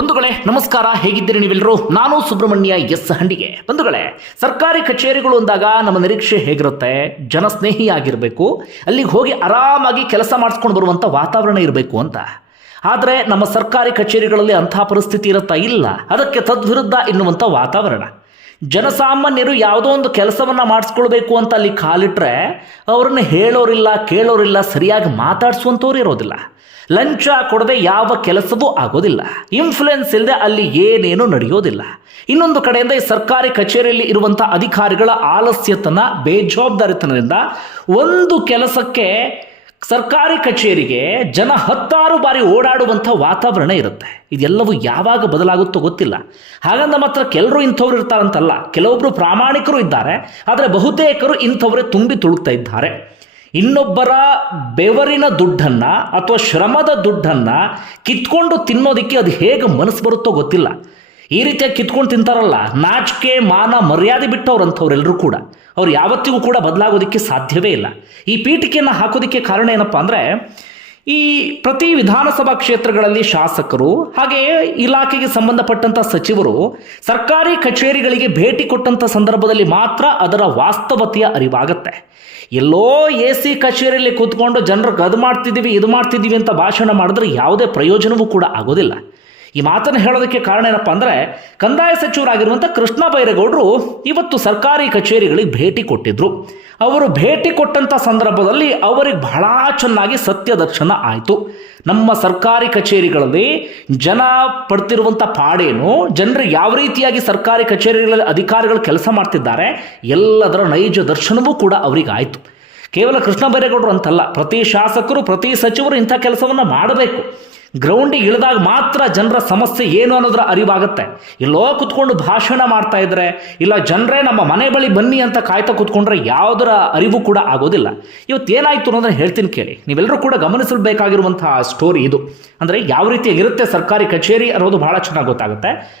ಬಂಧುಗಳೇ, ನಮಸ್ಕಾರ. ಹೇಗಿದ್ದೀರಿ ನೀವೆಲ್ಲರೂ? ನಾನು ಸುಬ್ರಹ್ಮಣ್ಯ ಎಸ್ ಹಂಡಿಗೆ. ಬಂಧುಗಳೇ, ಸರ್ಕಾರಿ ಕಚೇರಿಗಳು ಅಂದಾಗ ನಮ್ಮ ನಿರೀಕ್ಷೆ ಹೇಗಿರುತ್ತೆ? ಜನಸ್ನೇಹಿಯಾಗಿರಬೇಕು ಅಲ್ಲಿಗೆ ಹೋಗಿ ಆರಾಮಾಗಿ ಕೆಲಸ ಮಾಡಿಸ್ಕೊಂಡು ಬರುವಂಥ ವಾತಾವರಣ ಇರಬೇಕು ಅಂತ. ಆದರೆ ನಮ್ಮ ಸರ್ಕಾರಿ ಕಚೇರಿಗಳಲ್ಲಿ ಅಂಥ ಪರಿಸ್ಥಿತಿ ಇರುತ್ತಾ ಇಲ್ಲ. ಅದಕ್ಕೆ ತದ್ವಿರುದ್ಧ ಎನ್ನುವಂಥ ವಾತಾವರಣ. ಜನಸಾಮಾನ್ಯರು ಯಾವುದೋ ಒಂದು ಕೆಲಸವನ್ನು ಮಾಡಿಸ್ಕೊಳ್ಬೇಕು ಅಂತ ಅಲ್ಲಿ ಕಾಲಿಟ್ರೆ ಅವ್ರನ್ನ ಹೇಳೋರಿಲ್ಲ, ಕೇಳೋರಿಲ್ಲ, ಸರಿಯಾಗಿ ಮಾತಾಡಿಸುವಂಥವ್ರು ಇರೋದಿಲ್ಲ. ಲಂಚ ಕೊಡದೆ ಯಾವ ಕೆಲಸವೂ ಆಗೋದಿಲ್ಲ. ಇನ್ಫ್ಲುಯೆನ್ಸ್ ಇಲ್ಲದೆ ಅಲ್ಲಿ ಏನೇನೂ ನಡೆಯೋದಿಲ್ಲ. ಇನ್ನೊಂದು ಕಡೆಯಿಂದ ಈ ಸರ್ಕಾರಿ ಕಚೇರಿಯಲ್ಲಿ ಇರುವಂಥ ಅಧಿಕಾರಿಗಳ ಆಲಸ್ಯತನ, ಬೇಜವಾಬ್ದಾರಿತನದಿಂದ ಒಂದು ಕೆಲಸಕ್ಕೆ ಸರ್ಕಾರಿ ಕಚೇರಿಗೆ ಜನ ಹತ್ತಾರು ಬಾರಿ ಓಡಾಡುವಂಥ ವಾತಾವರಣ ಇರುತ್ತೆ. ಇದೆಲ್ಲವೂ ಯಾವಾಗ ಬದಲಾಗುತ್ತೋ ಗೊತ್ತಿಲ್ಲ. ಹಾಗಂದ ಮಾತ್ರ ಕೆಲರು ಇಂಥವ್ರು ಇರ್ತಾರಂತಲ್ಲ ಕೆಲವೊಬ್ಬರು ಪ್ರಾಮಾಣಿಕರು ಇದ್ದಾರೆ, ಆದರೆ ಬಹುತೇಕರು ಇಂಥವರೇ ತುಂಬಿ ತುಳುಕ್ತಾ ಇದ್ದಾರೆ. ಇನ್ನೊಬ್ಬರ ಬೆವರಿನ ದುಡ್ಡನ್ನು ಅಥವಾ ಶ್ರಮದ ದುಡ್ಡನ್ನು ಕಿತ್ಕೊಂಡು ತಿನ್ನೋದಕ್ಕೆ ಅದು ಹೇಗೆ ಮನಸ್ಸು ಬರುತ್ತೋ ಗೊತ್ತಿಲ್ಲ. ಈ ರೀತಿಯಾಗಿ ಕಿತ್ಕೊಂಡು ತಿಂತಾರಲ್ಲ, ನಾಚಿಕೆ, ಮಾನ, ಮರ್ಯಾದೆ ಬಿಟ್ಟವ್ರು ಅಂಥವ್ರೆಲ್ಲರೂ ಕೂಡ. ಅವ್ರು ಯಾವತ್ತಿಗೂ ಕೂಡ ಬದಲಾಗೋದಕ್ಕೆ ಸಾಧ್ಯವೇ ಇಲ್ಲ. ಈ ಪೀಠಿಕೆಯನ್ನು ಹಾಕೋದಕ್ಕೆ ಕಾರಣ ಏನಪ್ಪ ಅಂದರೆ, ಈ ಪ್ರತಿ ವಿಧಾನಸಭಾ ಕ್ಷೇತ್ರಗಳಲ್ಲಿ ಶಾಸಕರು ಹಾಗೆಯೇ ಇಲಾಖೆಗೆ ಸಂಬಂಧಪಟ್ಟಂಥ ಸಚಿವರು, ಸರ್ಕಾರಿ ಕಚೇರಿಗಳಿಗೆ ಭೇಟಿ ಕೊಟ್ಟಂಥ ಸಂದರ್ಭದಲ್ಲಿ ಮಾತ್ರ ಅದರ ವಾಸ್ತವತೆಯ ಅರಿವಾಗತ್ತೆ. ಎಲ್ಲೋ ಎ ಸಿ ಕಚೇರಿಯಲ್ಲಿ ಕೂತ್ಕೊಂಡು ಜನರು ಅದು ಮಾಡ್ತಿದ್ದೀವಿ, ಇದು ಮಾಡ್ತಿದ್ದೀವಿ ಅಂತ ಭಾಷಣ ಮಾಡಿದ್ರೆ ಯಾವುದೇ ಪ್ರಯೋಜನವೂ ಕೂಡ ಆಗೋದಿಲ್ಲ. ಈ ಮಾತನ್ನು ಹೇಳೋದಕ್ಕೆ ಕಾರಣ ಏನಪ್ಪ ಅಂದರೆ, ಕಂದಾಯ ಸಚಿವರಾಗಿರುವಂಥ ಕೃಷ್ಣ ಬೈರೇಗೌಡರು ಇವತ್ತು ಸರ್ಕಾರಿ ಕಚೇರಿಗಳಿಗೆ ಭೇಟಿ ಕೊಟ್ಟಿದ್ರು. ಅವರು ಭೇಟಿ ಕೊಟ್ಟಂಥ ಸಂದರ್ಭದಲ್ಲಿ ಅವರಿಗೆ ಬಹಳ ಚೆನ್ನಾಗಿ ಸತ್ಯ ದರ್ಶನ ಆಯಿತು. ನಮ್ಮ ಸರ್ಕಾರಿ ಕಚೇರಿಗಳಲ್ಲಿ ಜನ ಪಡ್ತಿರುವಂಥ ಪಾಡೇನು, ಜನರು ಯಾವ ರೀತಿಯಾಗಿ ಸರ್ಕಾರಿ ಕಚೇರಿಗಳಲ್ಲಿ ಅಧಿಕಾರಿಗಳು ಕೆಲಸ ಮಾಡ್ತಿದ್ದಾರೆ, ಎಲ್ಲದರ ನೈಜ ದರ್ಶನವೂ ಕೂಡ ಅವರಿಗೆ ಆಯಿತು ಕೇವಲ ಕೃಷ್ಣ ಬೈರೇಗೌಡರು ಅಂತಲ್ಲ, ಪ್ರತಿ ಶಾಸಕರು, ಪ್ರತಿ ಸಚಿವರು ಇಂಥ ಕೆಲಸವನ್ನು ಮಾಡಬೇಕು. ಗ್ರೌಂಡಿಗೆ ಇಳಿದಾಗ ಮಾತ್ರ ಜನರ ಸಮಸ್ಯೆ ಏನು ಅನ್ನೋದ್ರ ಅರಿವಾಗುತ್ತೆ. ಎಲ್ಲೋ ಕುತ್ಕೊಂಡು ಭಾಷಣ ಮಾಡ್ತಾ ಇದ್ರೆ, ಇಲ್ಲ ಜನರೇ ನಮ್ಮ ಮನೆ ಬಳಿ ಬನ್ನಿ ಅಂತ ಕಾಯ್ತಾ ಕುತ್ಕೊಂಡ್ರೆ ಯಾವುದರ ಅರಿವು ಕೂಡ ಆಗೋದಿಲ್ಲ. ಇವತ್ತು ಏನಾಯ್ತು ಅನ್ನೋದನ್ನ ಹೇಳ್ತೀನಿ ಕೇಳಿ. ನೀವೆಲ್ಲರೂ ಕೂಡ ಗಮನಿಸಬೇಕಾಗಿರುವಂತಹ ಸ್ಟೋರಿ ಇದು. ಅಂದರೆ ಯಾವ ರೀತಿಯಾಗಿರುತ್ತೆ ಸರ್ಕಾರಿ ಕಚೇರಿ ಅನ್ನೋದು ಬಹಳ ಚೆನ್ನಾಗಿ ಗೊತ್ತಾಗುತ್ತೆ.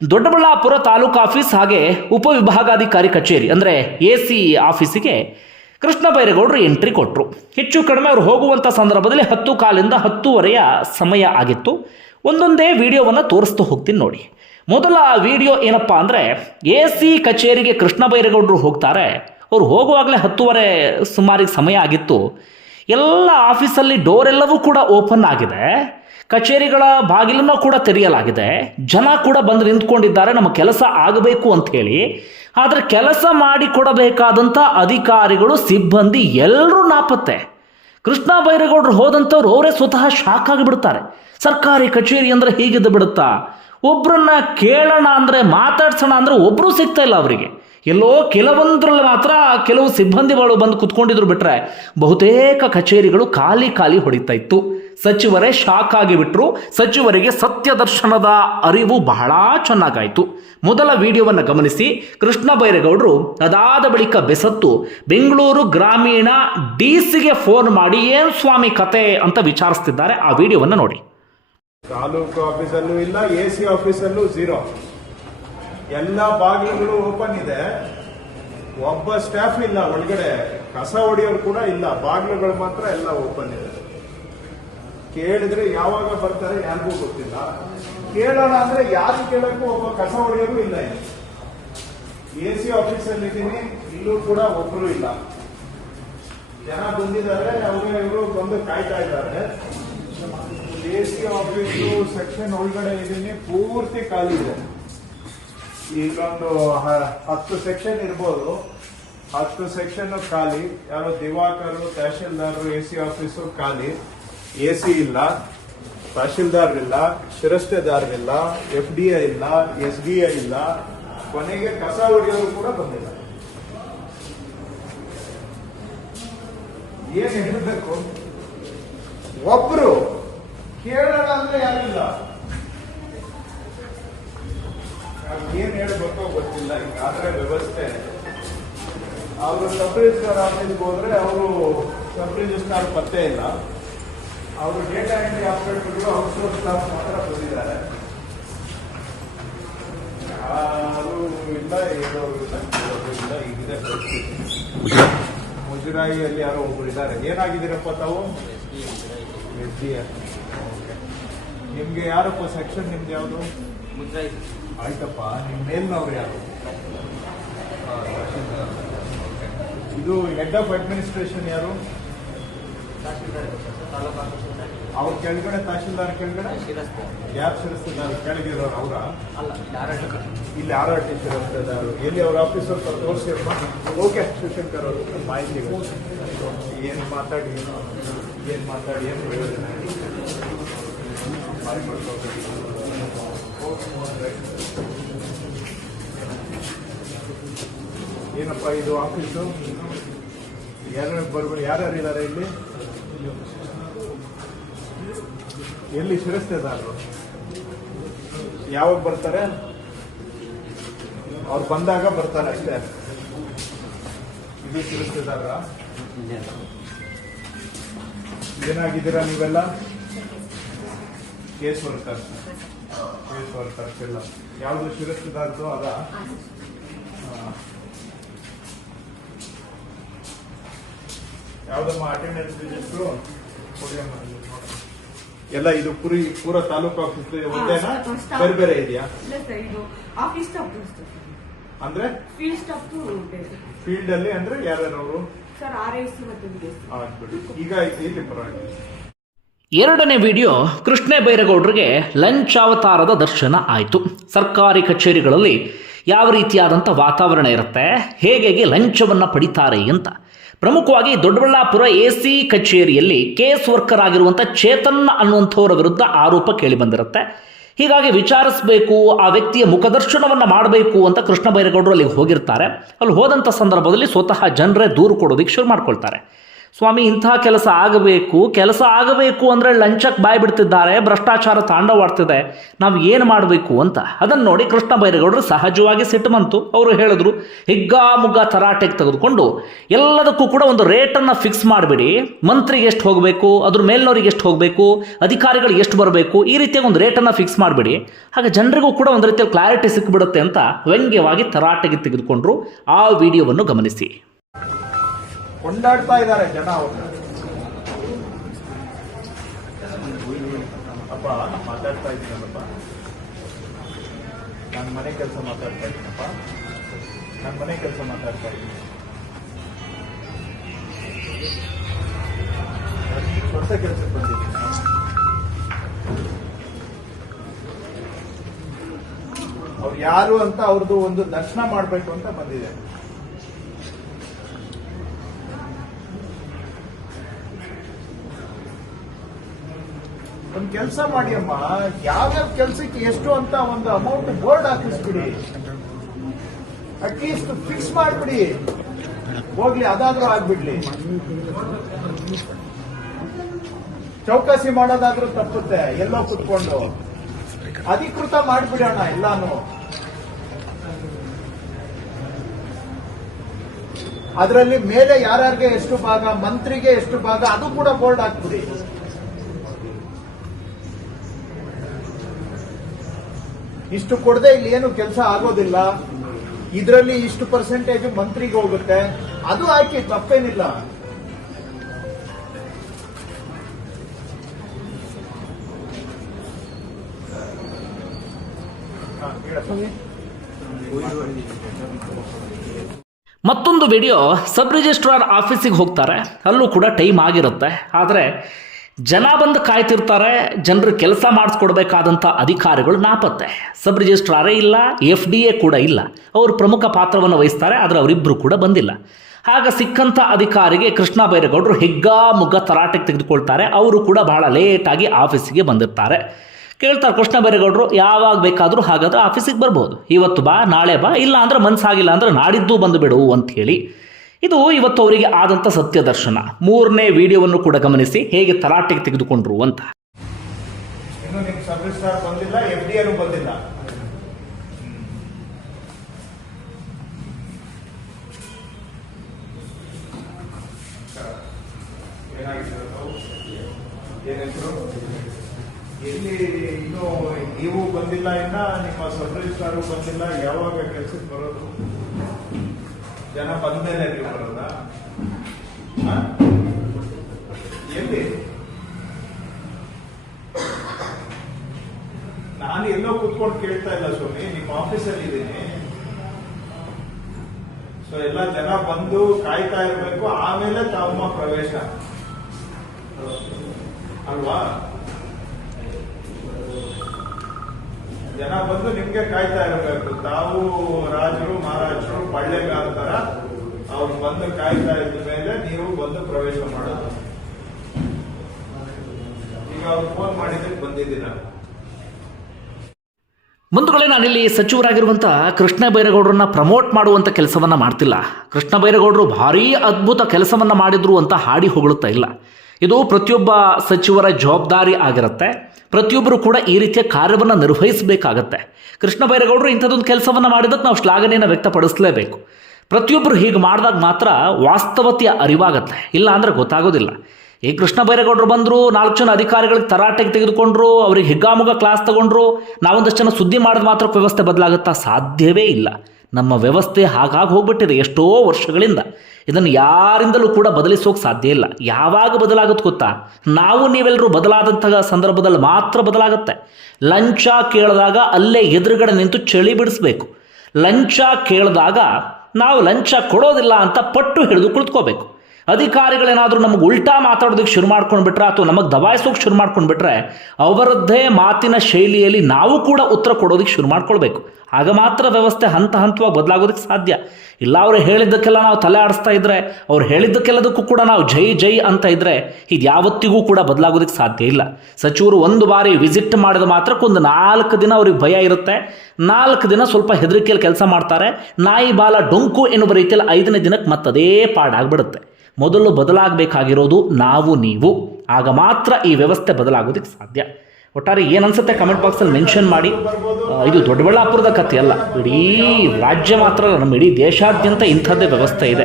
ದೊಡ್ಡಬಳ್ಳಾಪುರ ತಾಲೂಕು ಆಫೀಸ್ ಹಾಗೆ ಉಪವಿಭಾಗಾಧಿಕಾರಿ ಕಚೇರಿ, ಅಂದರೆ ಎ ಸಿ ಆಫೀಸಿಗೆ ಕೃಷ್ಣ ಬೈರೇಗೌಡರು ಎಂಟ್ರಿ ಕೊಟ್ಟರು ಹೆಚ್ಚು ಕಡಿಮೆ ಅವರು ಹೋಗುವಂಥ ಸಂದರ್ಭದಲ್ಲಿ ಹತ್ತು ಕಾಲಿಂದ ಹತ್ತೂವರೆಯ ಸಮಯ ಆಗಿತ್ತು. ಒಂದೊಂದೇ ವಿಡಿಯೋವನ್ನು ತೋರಿಸ್ತಾ ಹೋಗ್ತೀನಿ ನೋಡಿ. ಮೊದಲ ವಿಡಿಯೋ ಏನಪ್ಪ ಅಂದರೆ ಎ ಸಿ ಕಚೇರಿಗೆ ಕೃಷ್ಣ ಬೈರೇಗೌಡರು ಹೋಗ್ತಾರೆ. ಅವ್ರು ಹೋಗುವಾಗಲೇ ಹತ್ತುವರೆ ಸುಮಾರಿಗೆ ಸಮಯ ಆಗಿತ್ತು. ಎಲ್ಲ ಆಫೀಸಲ್ಲಿ ಡೋರ್ ಎಲ್ಲವೂ ಕೂಡ ಓಪನ್ ಆಗಿದೆ. ಕಚೇರಿಗಳ ಬಾಗಿಲನ್ನು ಕೂಡ ತೆರೆಯಲಾಗಿದೆ. ಜನ ಕೂಡ ಬಂದು ನಿಂತ್ಕೊಂಡಿದ್ದಾರೆ. ನಮ್ಮ ಕೆಲಸ ಆಗಬೇಕು ಅಂತ ಹೇಳಿ. ಆದರೆ ಕೆಲಸ ಮಾಡಿ ಕೊಡಬೇಕಾದಂಥ ಅಧಿಕಾರಿಗಳು, ಸಿಬ್ಬಂದಿ ಎಲ್ಲರೂ ನಾಪತ್ತೆ. ಕೃಷ್ಣ ಬೈರೇಗೌಡರು ಹೋದಂಥವ್ರು ಅವರೇ ಸ್ವತಃ ಶಾಕ್ ಆಗಿಬಿಡ್ತಾರೆ. ಸರ್ಕಾರಿ ಕಚೇರಿ ಅಂದರೆ ಹೀಗಿದ್ದು ಬಿಡುತ್ತಾ? ಒಬ್ಬರನ್ನ ಕೇಳೋಣ ಅಂದರೆ, ಮಾತಾಡ್ಸೋಣ ಅಂದರೆ ಒಬ್ಬರೂ ಸಿಗ್ತಾ ಇಲ್ಲ ಅವರಿಗೆ. ಎಲ್ಲೋ ಕೆಲವೊಂದರಲ್ಲಿ ಮಾತ್ರ ಕೆಲವು ಸಿಬ್ಬಂದಿಗಳು ಬಂದು ಕುತ್ಕೊಂಡಿದ್ರು ಬಿಟ್ರೆ ಬಹುತೇಕ ಕಚೇರಿಗಳು ಖಾಲಿ ಖಾಲಿ ಹೊಡಿತಾ ಇತ್ತು. ಸಚಿವರೇ ಶಾಕ್ ಆಗಿಬಿಟ್ರು. ಸಚಿವರಿಗೆ ಸತ್ಯ ದರ್ಶನದ ಅರಿವು ಬಹಳ ಚೆನ್ನಾಗಾಯಿತು. ಮೊದಲ ವಿಡಿಯೋವನ್ನು ಗಮನಿಸಿ. ಕೃಷ್ಣ ಬೈರೇಗೌಡರು ಅದಾದ ಬಳಿಕ ಬೆಸತ್ತು, ಬೆಂಗಳೂರು ಗ್ರಾಮೀಣ ಡಿ ಸಿಗೆ ಫೋನ್ ಮಾಡಿ ಏನು ಸ್ವಾಮಿ ಕತೆ? ಅಂತ ವಿಚಾರಿಸ್ತಿದ್ದಾರೆ ಆ ವಿಡಿಯೋವನ್ನು ನೋಡಿ. ತಾಲೂಕು ಆಫೀಸಲ್ಲೂ ಇಲ್ಲ, ಎ ಸಿ ಆಫೀಸಲ್ಲೂ ಝೀರೋ. ಎಲ್ಲ ಬಾಗಿಲುಗಳು ಓಪನ್ ಇದೆ. ಒಬ್ಬ ಸ್ಟಾಫ್ ಇಲ್ಲ, ಒಳಗಡೆ ಕಸ ಹೊಡೆಯೋರು ಕೂಡ ಇಲ್ಲ, ಬಾಗಿಲುಗಳು ಮಾತ್ರ ಎಲ್ಲ ಓಪನ್ ಇದೆ. ಕೇಳಿದ್ರೆ ಯಾವಾಗ ಬರ್ತಾರೆ ಯಾರಿಗೂ ಗೊತ್ತಿಲ್ಲ. ಕೇಳೋಣ ಅಂದ್ರೆ ಯಾರು ಕೇಳಕ್ಕೂ ಒಬ್ಬ ಕಸ ಹೊಡೆಯೋರು ಇಲ್ಲ ಎ ಸಿ ಆಫೀಸಲ್ಲಿ ಇದ್ದೀನಿ, ಇಲ್ಲೂ ಕೂಡ ಒಬ್ರು ಇಲ್ಲ. ಜನ ಬಂದಿದ್ದಾರೆ, ಅವರು ಇವರು ಬಂದು ಕಾಯ್ತಾ ಇದ್ದಾರೆ. ಎ ಸಿ ಆಫೀಸು ಸೆಕ್ಷನ್ ಒಳಗಡೆ ಇದ್ದೀನಿ, ಪೂರ್ತಿ ಖಾಲಿ ಇದೆ. ಈಗೊಂದು ಹತ್ತು ಸೆಕ್ಷನ್ ಇರ್ಬೋದು. ಹತ್ತು ಸೆಕ್ಷನ್ ಖಾಲಿ. ಯಾರೋ ದಿವಾಕರು ತಹಶೀಲ್ದಾರರು ಎ ಸಿ ಆಫೀಸು ಖಾಲಿ. ಎ ಸಿ ಇಲ್ಲ ತಹಶೀಲ್ದಾರ್ ಇಲ್ಲ ಎಫ್ ಡಿ ಐ ಇಲ್ಲ ಎಸ್ ಡಿ ಐ ಇಲ್ಲ, ಕೊನೆಗೆ ಕಸ ಹೊಡೆಯೋರು ಕೂಡ ಬಂದಿಲ್ಲ. ಏನ್ ಹೇಳಬೇಕು? ಒಬ್ರು ಕೇಳೋಣ ಅಂದ್ರೆ ಯಾರಿಲ್ಲ? ಏನ್ ಹೇಳ್ಬೇಕೋ ಗೊತ್ತಿಲ್ಲ ಆದ್ರೆ ವ್ಯವಸ್ಥೆ. ಅವರು ಸಬ್ ರಿಜಿಸ್ಟರ್ ಆಫೀಸ್ಗೆ ಹೋದ್ರೆ ಅವರು ಸಬ್ ರಿಜಿಸ್ಟ್ರಾರ್ ಪತ್ತೆ ಇಲ್ಲ. ಅವರು ಡೇಟಾ ಎಂಟ್ರಿ ಆಪರೇಟರ್ಗಳು ಔಟ್ಸೋರ್ಸ್ ಸ್ಟಾಫ್ ಮಾತ್ರ ಬಂದಿದ್ದಾರೆ. ಯಾರು ಇಲ್ಲ ಮುಜರಾಯಿಯಲ್ಲಿ ಯಾರೋ ಒಬ್ರು ಇದ್ದಾರೆ. ಏನಾಗಿದ್ದೀರಪ್ಪ ತಾವು? ಎಸ್ ಡಿ ನಿಮ್ಗೆ ಯಾರಪ್ಪ ಸೆಕ್ಷನ್ ನಿಮ್ದು ಯಾವುದು? ಆಯ್ತಪ್ಪ ನಿಮ್ ಮೇಲ್ನವ್ರು ಯಾರು? ಇದು ಹೆಡ್ ಆಫ್ ಅಡ್ಮಿನಿಸ್ಟ್ರೇಷನ್ ಯಾರು? ಅವ್ರ ಕೆಳಗಡೆ ತಹಶೀಲ್ದಾರ್ ಕೆಳಗಡೆ? ಯಾರು ಶಿರಸ್ತೆದಾರ್? ಕೆಳಗಿರೋರು ಅವರ? ಇಲ್ಲಿ ಆರ್ ಆರ್ ಟಿ ಶಿರಸ್ತೆದಾರು. ಎಲ್ಲಿ ಅವ್ರ ಆಫೀಸರ್ ತೋರಿಸಿರಪ್ಪ? ಓಕೆ ಶಿವಶಂಕರ್ ಅವರು ಮಾಹಿತಿ ಏನು ಮಾತಾಡಿ ಏನು ಮಾತಾಡಿ ಏನು ಪ್ರಯೋಜನ ಏನಪ್ಪ ಇದು ಆಫೀಸು? ಯಾರು ಬರ್ಬೋದು ಯಾರ್ಯಾರು ಇದ್ದಾರೆ ಇಲ್ಲಿ? ಎಲ್ಲಿ ಶಿರಸ್ತೆದಾರರು ಯಾವಾಗ ಬರ್ತಾರೆ? ಅವ್ರು ಬಂದಾಗ ಬರ್ತಾರೆ ಅಷ್ಟೇ. ಇದು ಶಿರಸ್ತೆದಾರ ಏನಾಗಿದ್ದೀರಾ ನೀವೆಲ್ಲ? ಕೇಸ್ ವರ್ಕರ್ಸ್ ಕೇಸ್ ವರ್ಕರ್ಸ್ ಎಲ್ಲ. ಯಾವುದು ಶಿರಸ್ತೆದಾರದು ಅದ? ಯಾವ್ದಮ್ಮ ಅಟೆಂಡೆನ್ಸ್ ರಿಜಿಸ್ಟ್ರು ಎಲ್ಲ ಇದು ಪುರಿ ಪೂರ ತಾಲೂಕು ಆಫೀಸ್ ಒಂದೇನಾ? ಬೇರೆ ಬೇರೆ ಇದೆಯಾ? ಇಲ್ಲ ಸರ್ ಇದು ಆಫೀಸ್ ಸ್ಟಾಫ್ ಅಂದ್ರೆ? ಫೀಲ್ಡ್ ಸ್ಟಾಫ್ ಫೀಲ್ಡ್ ಅಲ್ಲಿ ಅಂದ್ರೆ ಯಾರ್ಯಾರು ಅವರು? ಸರ್ ಆರ್ ಮತ್ತು ಈಗ ಇಲ್ಲಿ ಪರವಾಗಿಲ್ಲ. ಎರಡನೇ ವಿಡಿಯೋ ಕೃಷ್ಣ ಬೈರೇಗೌಡರಿಗೆ ಲಂಚಾವತಾರದ ದರ್ಶನ ಆಯಿತು. ಸರ್ಕಾರಿ ಕಚೇರಿಗಳಲ್ಲಿ ಯಾವ ರೀತಿಯಾದಂಥ ವಾತಾವರಣ ಇರುತ್ತೆ? ಹೇಗೆ ಲಂಚವನ್ನು ಪಡಿತಾರೆ ಅಂತ. ಪ್ರಮುಖವಾಗಿ ದೊಡ್ಡಬಳ್ಳಾಪುರ ಎ ಸಿ ಕಚೇರಿಯಲ್ಲಿ ಕೇಸ್ ವರ್ಕರ್ ಆಗಿರುವಂಥ ಚೇತನ್ ಅನ್ನುವಂಥವರ ವಿರುದ್ಧ ಆರೋಪ ಕೇಳಿಬಂದಿರುತ್ತೆ ಹೀಗಾಗಿ ವಿಚಾರಿಸಬೇಕು, ಆ ವ್ಯಕ್ತಿಯ ಮುಖದರ್ಶನವನ್ನು ಮಾಡಬೇಕು ಅಂತ ಕೃಷ್ಣ ಬೈರೇಗೌಡರು ಅಲ್ಲಿಗೆ ಹೋಗಿರ್ತಾರೆ. ಅಲ್ಲಿ ಹೋದಂಥ ಸಂದರ್ಭದಲ್ಲಿ ಸ್ವತಃ ಜನರೇ ದೂರು ಕೊಡೋದಕ್ಕೆ ಶುರು ಮಾಡ್ಕೊಳ್ತಾರೆ. ಸ್ವಾಮಿ, ಇಂಥ ಕೆಲಸ ಆಗಬೇಕು. ಕೆಲಸ ಆಗಬೇಕು ಅಂದರೆ ಲಂಚಕ್ಕೆ ಬಾಯಿ ಬಿಡ್ತಿದ್ದಾರೆ, ಭ್ರಷ್ಟಾಚಾರ ತಾಂಡವಾಡ್ತಿದೆ. ನಾವು ಏನು ಮಾಡಬೇಕು ಅಂತ? ಅದನ್ನು ನೋಡಿ ಕೃಷ್ಣ ಬೈರೇಗೌಡರು ಸಹಜವಾಗಿ ಸಿಟ್ಟು ಬಂತು. ಅವರು ಹೇಳಿದ್ರು ಹಿಗ್ಗಾ ಮುಗ್ಗ ತರಾಟೆಗೆ ತೆಗೆದುಕೊಂಡು ಎಲ್ಲದಕ್ಕೂ ಕೂಡ ಒಂದು ರೇಟನ್ನು ಫಿಕ್ಸ್ ಮಾಡಿಬಿಡಿ. ಮಂತ್ರಿಗೆ ಎಷ್ಟು ಹೋಗಬೇಕು? ಅದ್ರ ಮೇಲಿನವ್ರಿಗೆ ಎಷ್ಟು ಹೋಗಬೇಕು? ಅಧಿಕಾರಿಗಳು ಎಷ್ಟು ಬರಬೇಕು? ಈ ರೀತಿಯಾಗಿ ಒಂದು ರೇಟನ್ನು ಫಿಕ್ಸ್ ಮಾಡಿಬಿಡಿ. ಹಾಗೆ ಜನರಿಗೂ ಕೂಡ ಒಂದು ರೀತಿಯಲ್ಲಿ ಕ್ಲಾರಿಟಿ ಸಿಕ್ಕಿಬಿಡುತ್ತೆ ಅಂತ ವ್ಯಂಗ್ಯವಾಗಿ ತರಾಟೆಗೆ ತೆಗೆದುಕೊಂಡ್ರು. ಆ ವಿಡಿಯೋವನ್ನು ಗಮನಿಸಿ. ಕೊಂಡಾಡ್ತಾ ಇದ್ದಾರೆ ಜನ ಅವ್ರನ್ನ ಅಪ್ಪ ಮಾತಾಡ್ತಾ ಇದ್ದೀನಲ್ಲಪ್ಪ. ನನ್ನ ಮನೆ ಕೆಲಸ ಮಾತಾಡ್ತಾ ಇದ್ದೀನಪ್ಪ. ನನ್ನ ಮನೆ ಕೆಲಸ ಮಾತಾಡ್ತಾ ಇದ್ದೀನಿ. ಹೊಸ ಕೆಲಸಕ್ಕೆ ಬಂದಿದ್ದೀನಿ. ಅವ್ರು ಯಾರು ಅಂತ ಅವ್ರದ್ದು ಒಂದು ದರ್ಶನ ಮಾಡಬೇಕು ಅಂತ ಬಂದಿದೆ. ಒಂದ್ ಕೆಲಸ ಮಾಡಿ ಅಮ್ಮ. ಯಾವ್ಯಾವ ಕೆಲಸಕ್ಕೆ ಎಷ್ಟು ಅಂತ ಒಂದು ಅಮೌಂಟ್ ಬೋರ್ಡ್ ಹಾಕಿಸ್ಬಿಡಿ. ಅಟ್ಲೀಸ್ಟ್ ಫಿಕ್ಸ್ ಮಾಡ್ಬಿಡಿ. ಹೋಗ್ಲಿ, ಅದಾದ್ರೂ ಆಗ್ಬಿಡ್ಲಿ. ಚೌಕಾಸಿ ಮಾಡೋದಾದ್ರೂ ತಪ್ಪುತ್ತೆ, ಎಲ್ಲೋ ಕುತ್ಕೊಂಡು. ಅಧಿಕೃತ ಮಾಡ್ಬಿಡೋಣ ಎಲ್ಲಾನು. ಅದರಲ್ಲಿ ಮೇಲೆ ಯಾರ್ಯಾರಿಗೆ ಎಷ್ಟು ಭಾಗ, ಮಂತ್ರಿಗೆ ಎಷ್ಟು ಭಾಗ, ಅದು ಕೂಡ ಬೋರ್ಡ್ ಹಾಕ್ಬಿಡಿ. ಇಷ್ಟು ಕೊಡದೆ ಇಲ್ಲಿ ಏನು ಕೆಲಸ ಆಗೋದಿಲ್ಲ. ಇದರಲ್ಲಿ ಇಷ್ಟು ಪರ್ಸೆಂಟೇಜ್ ಮಂತ್ರಿಗೆ ಹೋಗುತ್ತೆ. ಅದು ಆಯ್ಕೆ ತಪ್ಪೇನಿಲ್ಲ. ಮತ್ತೊಂದು ವಿಡಿಯೋ ಸಬ್ ರಿಜಿಸ್ಟ್ರಾರ್ ಆಫೀಸಿಗೆ ಹೋಗ್ತಾರೆ. ಅಲ್ಲೂ ಕೂಡ ಟೈಮ್ ಆಗಿರುತ್ತೆ. ಆದರೆ ಜನ ಬಂದು ಕಾಯ್ತಿರ್ತಾರೆ, ಜನರು ಕೆಲಸ ಮಾಡಿಸ್ಕೊಡ್ಬೇಕಾದಂಥ ಅಧಿಕಾರಿಗಳು ನಾಪತ್ತೆ. ಸಬ್ ರಿಜಿಸ್ಟ್ರಾರೇ ಇಲ್ಲ, ಎಫ್ ಡಿ ಎ ಕೂಡ ಇಲ್ಲ. ಅವರು ಪ್ರಮುಖ ಪಾತ್ರವನ್ನು ವಹಿಸ್ತಾರೆ, ಆದರೆ ಅವರಿಬ್ಬರು ಕೂಡ ಬಂದಿಲ್ಲ. ಆಗ ಸಿಕ್ಕಂಥ ಅಧಿಕಾರಿಗೆ ಕೃಷ್ಣ ಬೈರೇಗೌಡರು ಹೆಗ್ಗಾಮುಗ್ಗ ತರಾಟೆಗೆ ತೆಗೆದುಕೊಳ್ತಾರೆ. ಅವರು ಕೂಡ ಭಾಳ ಲೇಟಾಗಿ ಆಫೀಸಿಗೆ ಬಂದಿರ್ತಾರೆ. ಕೇಳ್ತಾರೆ ಕೃಷ್ಣ ಬೈರೇಗೌಡರು, ಯಾವಾಗ ಬೇಕಾದರೂ ಹಾಗಾದ್ರೆ ಆಫೀಸಿಗೆ ಬರ್ಬೋದು. ಇವತ್ತು ಬಾ, ನಾಳೆ ಬಾ, ಇಲ್ಲ ಅಂದರೆ ಮನಸ್ಸಾಗಿಲ್ಲ ಅಂದರೆ ನಾಡಿದ್ದು ಬಂದು ಬಿಡು ಅಂತ ಹೇಳಿ ಇದು ಇವತ್ತು ಅವರಿಗೆ ಆದಂಥ ಸತ್ಯ ದರ್ಶನ ಮೂರನೇ ವಿಡಿಯೋವನ್ನು ಕೂಡ ಗಮನಿಸಿ, ಹೇಗೆ ತಲಾಟೆಗೆ ತೆಗೆದುಕೊಂಡ್ರು ಅಂತ. ನೀವು ಬಂದಿಲ್ಲ ಇನ್ನ ನಿಮ್ಮ ಸಬ್ ರಿಜಿಸ್ಟ್ರಾರು ಬಂದಿಲ್ಲ, ಯಾವಾಗ ಕೆಲ್ಸಕ್ಕೆ ಬರೋದು? ಜನ ಬಂದ್ಮೇಲೆ ನೀವು ಬರೋದಾ? ಹ? ಎಲ್ಲಿ? ನಾನು ಎಲ್ಲೋ ಕೂತ್ಕೊಂಡು ಕೇಳ್ತಾ ಇಲ್ಲ ಸ್ವಾಮಿ, ನಿಮ್ಮ ಆಫೀಸಲ್ಲಿ ಇದ್ದೀನಿ. ಸೊ ಎಲ್ಲ ಜನ ಬಂದು ಕಾಯ್ತಾ ಇರಬೇಕು, ಆಮೇಲೆ ತಮ್ಮ ಪ್ರವೇಶ ಅಲ್ವಾ ಜನ ಬಂದು ನಿಮ್ಗೆ ಕಾಯ್ತಾ ಇರಬೇಕು. ತಾವು ರಾಜರು, ಮಹಾರಾಜರು ಬಳ್ಳೆಗಾರ ತರ ಅವ್ರು ಬಂದು ಕಾಯ್ತಾ ಇದ್ದ ಮೇಲೆ ನೀವು ಬಂದು ಪ್ರವೇಶ ಮಾಡೋದು. ಈಗ ಅವ್ರು ಫೋನ್ ಮಾಡಿದ್ರೆ ಬಂದಿದ್ದೀರ. ಮುಂದುಗಡೆ ನಾನಿಲ್ಲಿ ಸಚಿವರಾಗಿರುವಂಥ ಕೃಷ್ಣ ಬೈರೇಗೌಡರನ್ನ ಪ್ರಮೋಟ್ ಮಾಡುವಂಥ ಕೆಲಸವನ್ನ ಮಾಡ್ತಿಲ್ಲ. ಕೃಷ್ಣ ಬೈರೇಗೌಡರು ಭಾರೀ ಅದ್ಭುತ ಕೆಲಸವನ್ನ ಮಾಡಿದ್ರು ಅಂತ ಹಾಡಿ ಹೊಗಳುತ್ತಾ ಇಲ್ಲ. ಇದು ಪ್ರತಿಯೊಬ್ಬ ಸಚಿವರ ಜವಾಬ್ದಾರಿ ಆಗಿರುತ್ತೆ. ಪ್ರತಿಯೊಬ್ಬರು ಕೂಡ ಈ ರೀತಿಯ ಕಾರ್ಯವನ್ನು ನಿರ್ವಹಿಸಬೇಕಾಗತ್ತೆ. ಕೃಷ್ಣ ಬೈರೇಗೌಡರು ಇಂಥದ್ದೊಂದು ಕೆಲಸವನ್ನು ಮಾಡಿದಕ್ಕೆ ನಾವು ಶ್ಲಾಘನೆಯನ್ನು ವ್ಯಕ್ತಪಡಿಸಲೇಬೇಕು. ಪ್ರತಿಯೊಬ್ಬರು ಹೀಗೆ ಮಾಡಿದಾಗ ಮಾತ್ರ ವಾಸ್ತವತೆಯ ಅರಿವಾಗತ್ತೆ. ಇಲ್ಲ ಅಂದರೆ ಗೊತ್ತಾಗೋದಿಲ್ಲ. ಈ ಕೃಷ್ಣ ಬೈರೇಗೌಡರು ಬಂದರು, ನಾಲ್ಕು ಜನ ಅಧಿಕಾರಿಗಳಿಗೆ ತರಾಟೆಗೆ ತೆಗೆದುಕೊಂಡ್ರು, ಅವ್ರಿಗೆ ಹಿಗ್ಗಾಮುಗ ಕ್ಲಾಸ್ ತಗೊಂಡ್ರು, ನಾವೊಂದಷ್ಟು ಜನ ಸುದ್ದಿ ಮಾಡಿದ ಮಾತ್ರ ವ್ಯವಸ್ಥೆ ಬದಲಾಗುತ್ತಾ ಸಾಧ್ಯವೇ ಇಲ್ಲ. ನಮ್ಮ ವ್ಯವಸ್ಥೆ ಹಾಗಾಗಿ ಹೋಗ್ಬಿಟ್ಟಿದೆ ಎಷ್ಟೋ ವರ್ಷಗಳಿಂದ. ಇದನ್ನು ಯಾರಿಂದಲೂ ಕೂಡ ಬದಲಿಸೋಕೆ ಸಾಧ್ಯ ಇಲ್ಲ. ಯಾವಾಗ ಬದಲಾಗುತ್ತೆ ಗೊತ್ತಾ? ನಾವು ನೀವೆಲ್ಲರೂ ಬದಲಾದಂತಹ ಸಂದರ್ಭದಲ್ಲಿ ಮಾತ್ರ ಬದಲಾಗುತ್ತೆ. ಲಂಚ ಕೇಳಿದಾಗ ಅಲ್ಲೇ ಎದುರುಗಡೆ ನಿಂತು ಚಳಿ ಬಿಡಿಸ್ಬೇಕು. ಲಂಚ ಕೇಳಿದಾಗ ನಾವು ಲಂಚ ಕೊಡೋದಿಲ್ಲ ಅಂತ ಪಟ್ಟು ಹಿಡಿದು ಕುಳಿತುಕೋಬೇಕು. ಅಧಿಕಾರಿಗಳೇನಾದರೂ ನಮಗೆ ಉಲ್ಟಾ ಮಾತಾಡೋದಕ್ಕೆ ಶುರು ಮಾಡ್ಕೊಂಡ್ಬಿಟ್ರೆ ಅಥವಾ ನಮಗೆ ದಬಾಯಿಸೋಕೆ ಶುರು ಮಾಡ್ಕೊಂಡ್ಬಿಟ್ರೆ ಅವರದ್ದೇ ಮಾತಿನ ಶೈಲಿಯಲ್ಲಿ ನಾವು ಕೂಡ ಉತ್ತರ ಕೊಡೋದಕ್ಕೆ ಶುರು ಮಾಡ್ಕೊಳ್ಬೇಕು. ಆಗ ಮಾತ್ರ ವ್ಯವಸ್ಥೆ ಹಂತ ಹಂತವಾಗಿ ಬದಲಾಗೋದಕ್ಕೆ ಸಾಧ್ಯ. ಇಲ್ಲ, ಅವರು ಹೇಳಿದ್ದಕ್ಕೆಲ್ಲ ನಾವು ತಲೆ ಆಡಿಸ್ತಾ ಇದ್ರೆ, ಅವ್ರು ಹೇಳಿದ್ದಕ್ಕೆಲ್ಲದಕ್ಕೂ ಕೂಡ ನಾವು ಜೈ ಜೈ ಅಂತ ಇದ್ರೆ ಇದು ಯಾವತ್ತಿಗೂ ಕೂಡ ಬದಲಾಗೋದಕ್ಕೆ ಸಾಧ್ಯ ಇಲ್ಲ. ಸಚಿವರು ಒಂದು ಬಾರಿ ವಿಸಿಟ್ ಮಾಡಿದ ಮಾತ್ರಕ್ಕೆ ಒಂದು ನಾಲ್ಕು ದಿನ ಅವ್ರಿಗೆ ಭಯ ಇರುತ್ತೆ. ನಾಲ್ಕು ದಿನ ಸ್ವಲ್ಪ ಹೆದರಿಕೆಯಲ್ಲಿ ಕೆಲಸ ಮಾಡ್ತಾರೆ. ನಾಯಿ ಬಾಲ ಡೊಂಕು ಎನ್ನುವ ರೀತಿಯಲ್ಲಿ ಐದನೇ ದಿನಕ್ಕೆ ಮತ್ತದೇ ಪಾಡಾಗ್ಬಿಡುತ್ತೆ. ಮೊದಲು ಬದಲಾಗಬೇಕಾಗಿರೋದು ನಾವು, ನೀವು. ಆಗ ಮಾತ್ರ ಈ ವ್ಯವಸ್ಥೆ ಬದಲಾಗೋದಕ್ಕೆ ಸಾಧ್ಯ. ಒಟ್ಟಾರೆ ಏನನ್ಸುತ್ತೆ ಕಮೆಂಟ್ ಬಾಕ್ಸಲ್ಲಿ ಮೆನ್ಷನ್ ಮಾಡಿ. ಇದು ದೊಡ್ಡಬಳ್ಳಾಪುರದ ಕಥೆ ಅಲ್ಲ. ಇಡೀ ರಾಜ್ಯ ಮಾತ್ರ ನಮ್ಮ ಇಡೀ ದೇಶಾದ್ಯಂತ ಇಂಥದ್ದೇ ವ್ಯವಸ್ಥೆ ಇದೆ.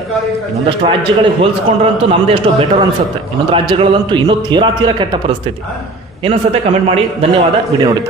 ಇನ್ನೊಂದಷ್ಟು ರಾಜ್ಯಗಳಿಗೆ ಹೋಲಿಸ್ಕೊಂಡ್ರಂತೂ ನಮ್ಮದೇ ಎಷ್ಟೋ ಬೆಟರ್ ಅನ್ಸುತ್ತೆ. ಇನ್ನೊಂದು ರಾಜ್ಯಗಳಲ್ಲಂತೂ ಇನ್ನೂ ತೀರಾ ತೀರಾ ಕೆಟ್ಟ ಪರಿಸ್ಥಿತಿ. ಏನನ್ಸುತ್ತೆ ಕಮೆಂಟ್ ಮಾಡಿ. ಧನ್ಯವಾದ. ವಿಡಿಯೋ ನೋಡಿ